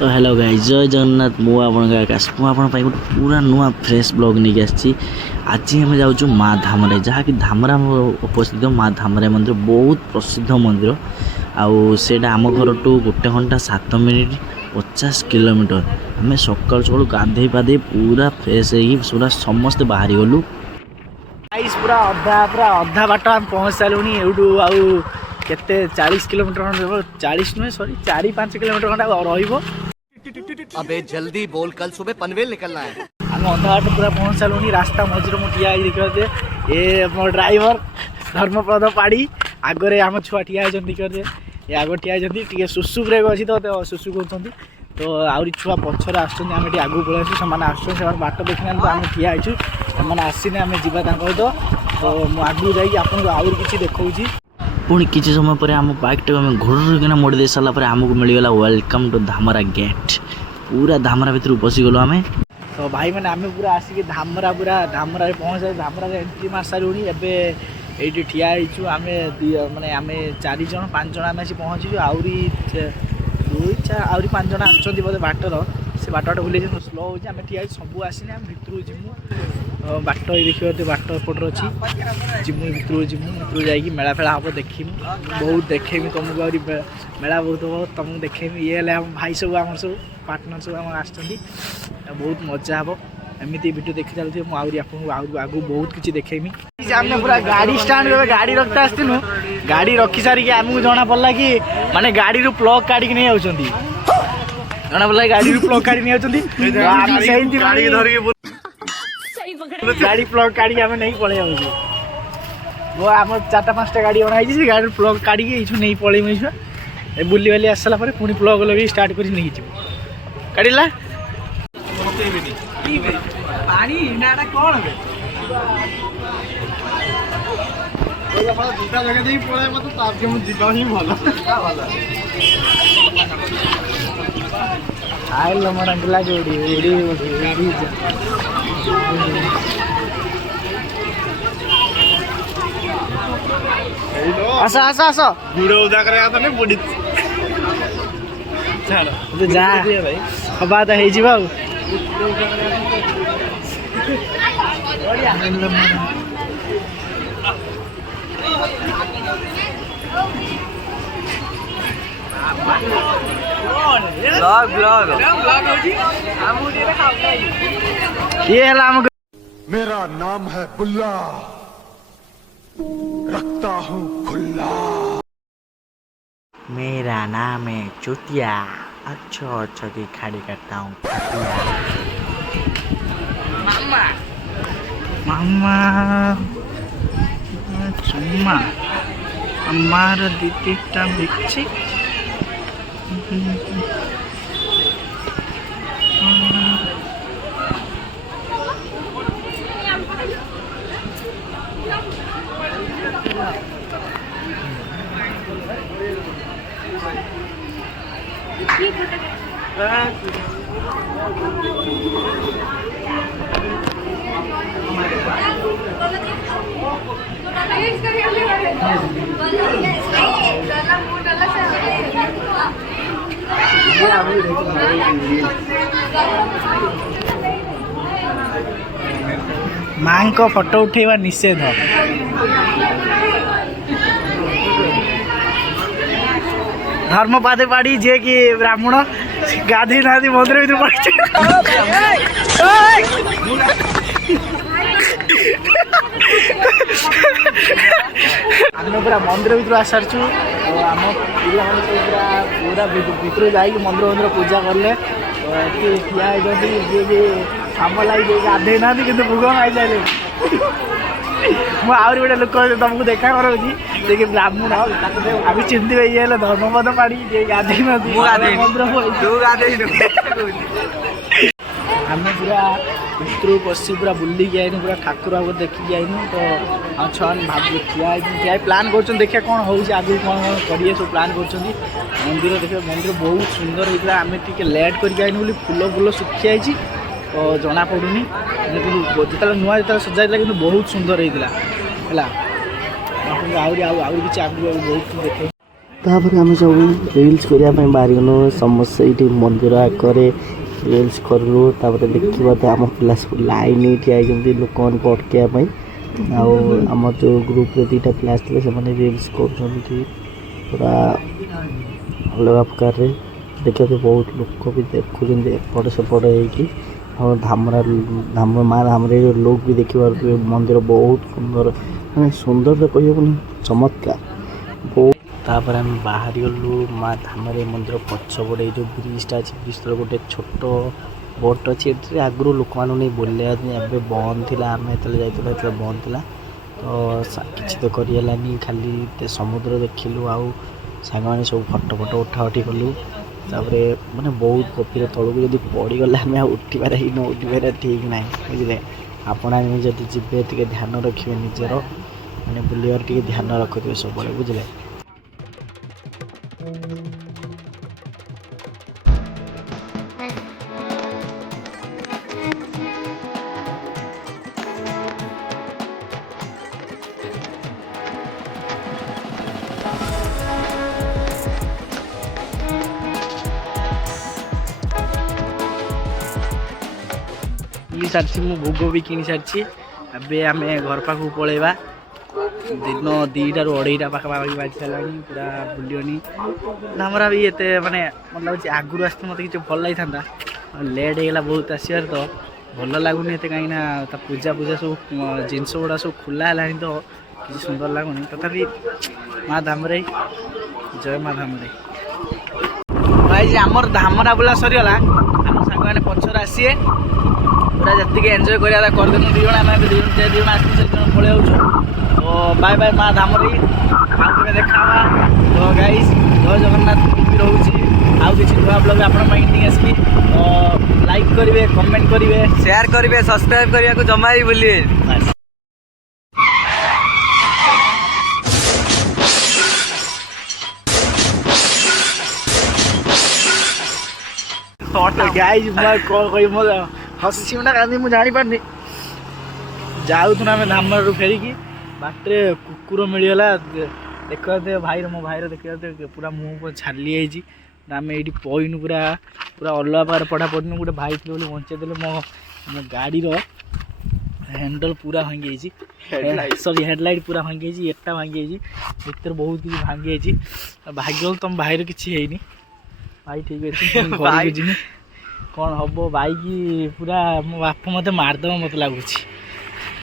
तो hello guys जय जगन्नाथ मु आपन आकाश मुझे गोटे पूरा नुआ फ्रेश ब्लॉग नहीं आसी। आज आम जाऊँ माँ धामरे जहाँकि धामरा उपस्थित माँ धामरे मंदिर बहुत प्रसिद्ध मंदिर आउटा आम घर टू 1 घंटा 7 मिनिट 50 किलोमीटर। आम सकाल सकाल गाधे पाधे पूरा फ्रेश पूरा समस्ते बाहरी गलु पूरा अधा बाट आम पहुँच सारूँ एवटू आउ केते 40 किलोमीटर 40 नुहे सॉरी 4-5 किलोमीटर खंडा रही। अबे जल्दी बोल, कल सुबह पनवेल निकलना है। आम अधा बाट पूरा पहुँच सारूँ। रास्ता मझे मुझे ठिया देखिए ये मो ड्राइवर धर्मपद पाड़ी आगे आम छुआ ठिया देखिए ये आग ठिया टे सुसु ब्रेक अच्छी तो सुसु कहते तो आहरी छुआ पछर आम आगू पलि आसू से बाट देखना तो आम ठिया से आसने आम जावा तो मुझे आगू जाकि आपको आहरी किसी देखा पुणी किसी समय पर आम बाइक टाक आम घोड़ना मोड़ी दे सारापर आमको मिलगला वेलकम टू धामरा गेट। पूरा धामरा भर पशिगलु आम तो भाई मैंने आम पूरा आसिक धामरा धामरा पहुँच धामरा एंट्री मार सारूँ एवं ये ठिया आम माने आम 4 जन 5 जन आम आसी पहुँचीचु आहरी 2-4 5 जन आसुँच बोधे बाटर से बाट भूल स्लो हो ठिया सब आसने आम भितर जीमु बाट देखिए बाट पटर अच्छी जीमु भितर जीमु भितर जा मेला फेला हम देखीमु बहुत देखेमी तुमको आहरी मेला बहुत हम तुमको देखेमी ये हम भाई सब आम सब पार्टनर सब आम आसुँच बहुत मजा हे एमती वीडियो देखी चलते मुझे आपको आगू बहुत किसी देखेमी। आम पूरा गाड़ी स्टाण्ड गाड़ी रखते आसलु गाड़ी रखी सारिकी आमको जना पड़ा कि माने गाड़ी रू प्लग काढ़ नहीं आउछंती जना पड़ा गाड़ी रू प्लग काढ़ नहीं आउछंती गाड़ी प्लग काढ़ आम नहीं पलि आउछु वो आम 4-5टा गाड़ी अणाई से गाड़ी प्लग काढ़ नहीं पलैमु बुली बाली आसला पुणी प्लग लगे स्टार्ट कर नहीं काढ़ला पानी नाटा कौन दुटा जगह देख पड़े मत जीवा ही भल आइल मोरंगला जोड़ी उड़ी आस आस आस वीडियो उदा करे तो नहीं बुड़ी तो जा भाई हवा तो है जीवा मेरा नाम है बुल्ला, रखता हूँ खुल्ला। मेरा नाम है चुतिया, अच्छा की खाड़ी करता हूँ। मामा मामा चुम्मा हमारा दीदीटा बिच्छी माँ को फोटो उठेवा निषेध धर्मपादे पाड़ी जे कि ब्राह्मण गाधे ना मंदिर भर आम पूरा मंदिर भर आस सारी आम पूरा भर जा मंदिर पूजा कले ठिया आम लगे गाधे ना कि भोग खाई जाए मुझे गोटे लोक तुमको देखा करोगी देखिए ब्राह्मण आम चिंती ये धर्मपद पाड़ी गाधे आम पूरा भितर पशि पूरा बुलिक आईनु पूरा ठाकुर आगे देखिए आईनु तो हम छुआ भाव ठिया ठिया प्लां कर देखिए कौन हो आगे कौन कौन करिए सब प्लां कर मंदिर देखिए मंदिर बहुत सुंदर होता आम टे लेट करके आईनु फूल फूल सुखी आई तो जना पड़ूनी जो नुआ जो सजा कि बहुत सुंदर होता है आहरी किसी आगे बहुत देखे तापर आम सब रिल्स करने बाहरगलु समस्त ये मंदिर आगे रिल्स कलु देखा तो आम पिला सब लाइन ठिया लोक मैंने अटकवाई आम जो ग्रुप रे 2टा पिला आसते से रिल्स कर पूरा अलग प्रकार देखा बहुत लोक भी देखुं एपट सेपट हो धामरा माँ धामरे लोग भी देखिए मंदिर बहुत सुंदर मैंने सुंदर तो कहनी चमत्कार बहुत तापर आम बाहर गलु माँ धामरे मंदिर पछपटे जो ब्रिजटा अच्छे ब्रिज तले गोटे छोट बोट अच्छी आगु लोक मैंने बुलाया एवं बंद थी आम जो बंद थी तो किसी तो करानी खाली समुद्र देखिलु आउ सांग मैंने सब फटो फटो उठा उठी कलु तापरे माने बहुत गभीर तलू जब पड़गला आम उठार ही न उठार ठीक ना बुझे आपण जब जी ध्यान रखिए निजर मैंने बुलार टे ध्यान रखुए सब बुझे सारी मु भोग भी किनी सारी अबे आम घर पाक पलैबा दिन 2टा ରୁ 2:30 पाखापाखि बाजी सारा पूरा बुलियोनी धामरा भी एत माने मतलब लगे आगुरी आसते मत कि भल लगी था लेट होगा बहुत आसबार तो भल लगुनि कहीं पूजा पूजा सब जिनस गुड़ा सब खोला है तो किसी सुंदर लगुनि तथापि माँ धामरे जय माँ धामरे भाई आमर धामरा बुला सरीगला आम सांग मैंने पचर आसीए पूरा जी एंजय करा करदेनु 2 जण आम 2 जण आसते पलि जाऊँ तो बाय बाय माँ धामरी आगे देखा तो गाइस जय जगन्नाथ रोचे आउ किसी नुआ ब्लॉग आपण आसकी तो लाइक करेंगे कमेंट करेंगे शेयर करेंगे सब्सक्राइब करने को जमा ही भूलिए गाइस मैं कौन कह हसी ना कांदी मुझे जानी पारनी जाऊँ आम धामर फेरिकी बाटे कुकुर मिलगला देखते भाई मो भाईर देखते पूरा मुँह छाली आम ये पईनु पूरा पूरा अलग प्रकार पढ़ा पड़न गोटे भाई थे बचेदे मो गाड़ी हैंडल पूरा भांगी सॉरी हेडलाइट पूरा भांगी एटा भांगी भर बहुत किसी भांगी भाग्य तुम भाईर किसी है भाई ठीक अच्छे कौन हम भाई की पूरा मो बाप मत मारदेव मत लगुच